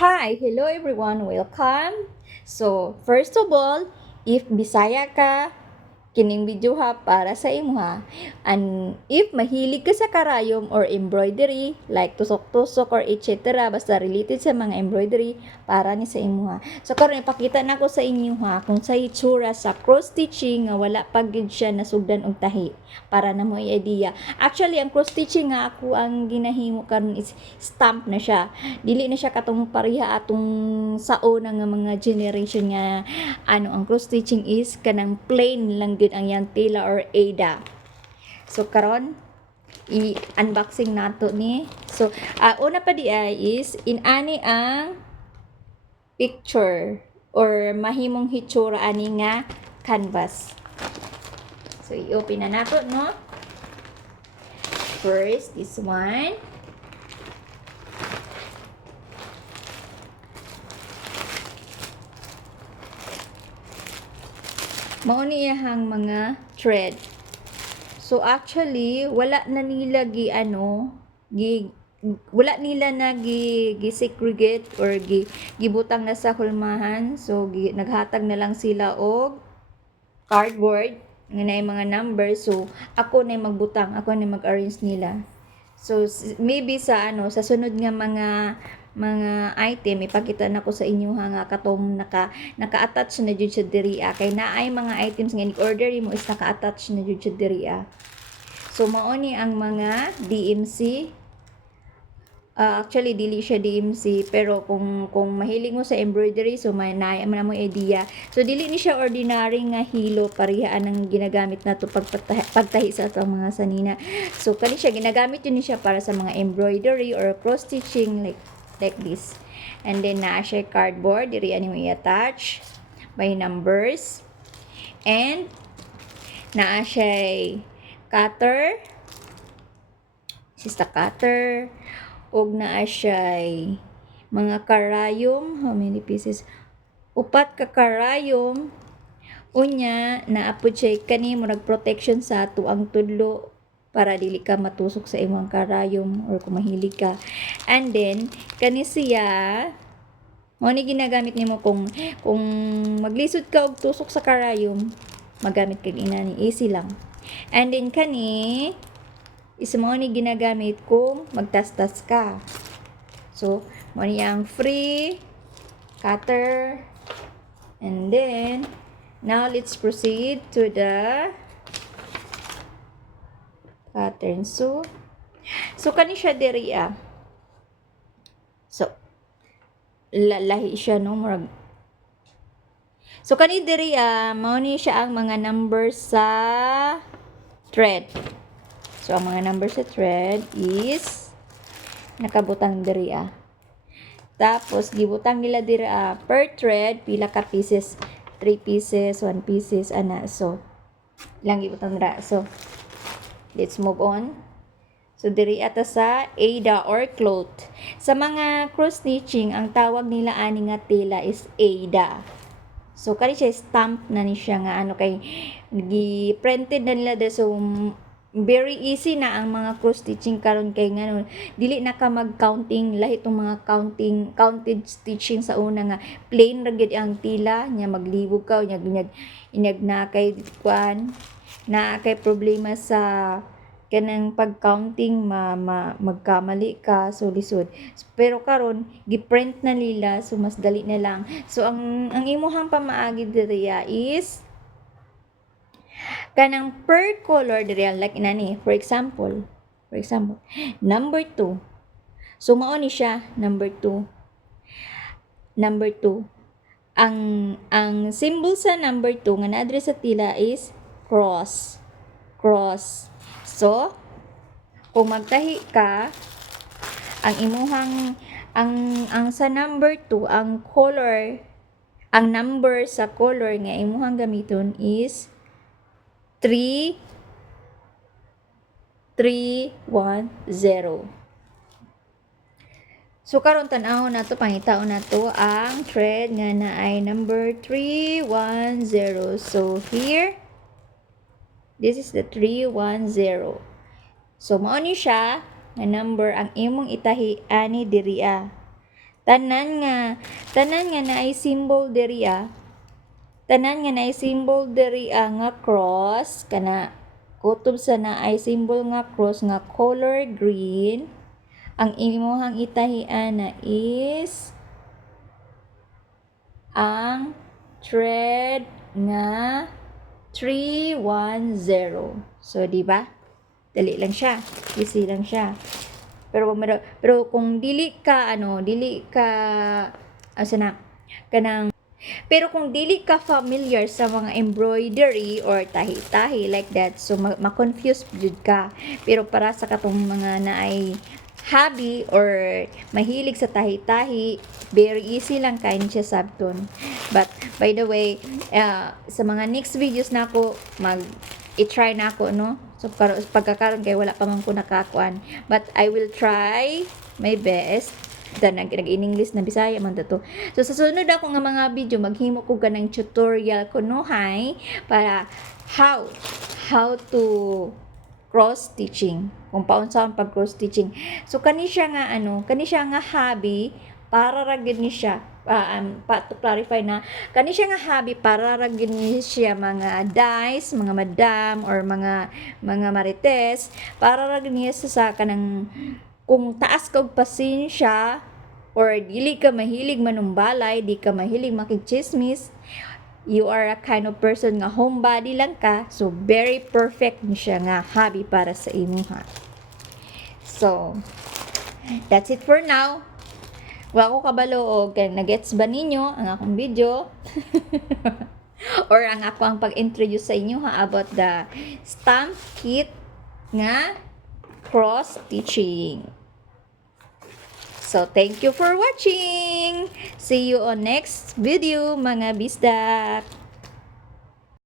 Hi, hello everyone, welcome. So, first of all, if Bisaya ka, kining video ha para sa imo ha. And if mahilig ka sa karayom or embroidery, like tusok-tusok or etc. basta related sa mga embroidery, para ni sa imo ha. So karon ipakita na ko sa inyo ha kung sa itsura sa cross stitching nga wala pa gyud siya nasugdan og tahi para na mo idea. Actually ang cross stitching nga ako ang ginahimo karon is stamp na siya. Dili na siya katong pareha atong sao na nga mga generation nga ang cross stitching is kanang plain lang gud ang yang tela or Ada. So karon i-unboxing nato ni. So una pa di ay is inani ang picture or mahimong hitsura ani nga canvas. So i-open na nato no. First this one. Mao ni iyahang mga thread. So actually wala na nila wala nila na segregate or gibutang na sa hulmahan. So naghatag na lang sila og cardboard nga na mga numbers. So ako na magbutang, ako na mag-arrange nila. So maybe sa sa sunod nga mga item ipakita na ko sa inyo nga katong naka-attach na jud siya diri kay naay mga items nga ni-order mo is naka-attach na jud siya diri So mao ni ang mga DMC. Actually dili siya DMC pero kung mahilig mo sa embroidery so may naay man mo idea. So dili ni siya ordinary nga hilo parehas ang ginagamit nato pagtahi sa atong mga sanina. So kani siya ginagamit yun ni siya para sa mga embroidery or cross stitching like this. And then naa siya cardboard diri ani mo i-attach by numbers. And naa siya cutter. This is the cutter. Og naa siya mga karayom. How many pieces? Upat ka karayom. Unya naapod siya kani mo nag-protection sa ato ang tudlo para dili ka matusok sa imong karayom or kung mahilig ka. And then kani siya mo ni ginagamit nimo kung maglisod ka og tusok sa karayom, magamit kag inani easy lang. And then kani is mo ni ginagamit kung magtastas ka. So mo ni ang free cutter. And then now let's proceed to the pattern. So kani siya diri So lahi siya no murag. So kani diri mao ni siya ang mga numbers sa thread. So ang mga numbers sa thread is nakabutang diri Tapos gibutang nila diri per thread pila ka pieces, 3 pieces, 1 pieces ana. So lang gibutang dira. So let's move on. So diri ata sa Ada or cloth. Sa mga cross stitching ang tawag nila ani nga tela is Ada. So kani siya stamp na ni siya nga kay gi-printed na nila there. So very easy na ang mga cross stitching karon kay ngano dili na ka mag-counting lahi tong mga counted stitching sa una nga plain ra gyud ang tila nya maglibog ka inyag na kay kwan na kay problema sa kanang pag-counting magkamali ka so lisod. Pero karon gi-print na nila so mas dali na lang. So ang imuhang pamaagi diri is kanang per color diri like inani for example number 2. So mao ni siya number 2 ang symbol sa number 2 nga naa sa tila is cross. So kung magtahi ka ang imuhang ang sa number 2 ang color ang number sa color nga imuhang gamiton is 3 3 1 0. So karon tan-awon nato pangitaon nato ang thread nga naay number 3 1 0. So here this is the 310. So mao ni siya nga number ang imong itahi ani diri tanan nga na ay symbol diri tanan nga na ay symbol diri nga cross kana kutob sa na ay symbol nga cross nga color green. Ang imuhang itahian na is ang thread nga 310. So, di ba? Dali lang siya. Easy lang siya. Pero kung dili ka pero kung dili ka familiar sa mga embroidery or tahi-tahi like that, so ma-confuse jud ka. Pero para sa katong mga naay hobby or mahilig sa tahi-tahi, very easy lang kain siya sabton. But by the way, sa mga next videos na ako i-try na ako, no? So pagkakaroon kay wala pa man ko nakakuan, but I will try my best. In English na Bisaya man to. So sa sunod ako nga mga video maghimo ko ganang tutorial kuno hay para how to cross stitching, kung paunsaon pag cross stitching. So kani siya nga hobby para ra gid ni siya to clarify na kani siya nga hobby para ra gid ni siya mga dice, mga madam or mga marites, para ra gid niya sa kanang kung taas kag pasensya or dili ka mahilig manumbalay, di ka mahilig makichismis, you are a kind of person nga homebody lang ka, so very perfect ni siya nga hobby para sa imuha. So, that's it for now. Wa ko kabalo og nagets ba ninyo ang akong video? Or ang ako ang pag-introduce sa inyo about the stamp kit nga cross stitching. So, thank you for watching. See you on next video, mga bisdak.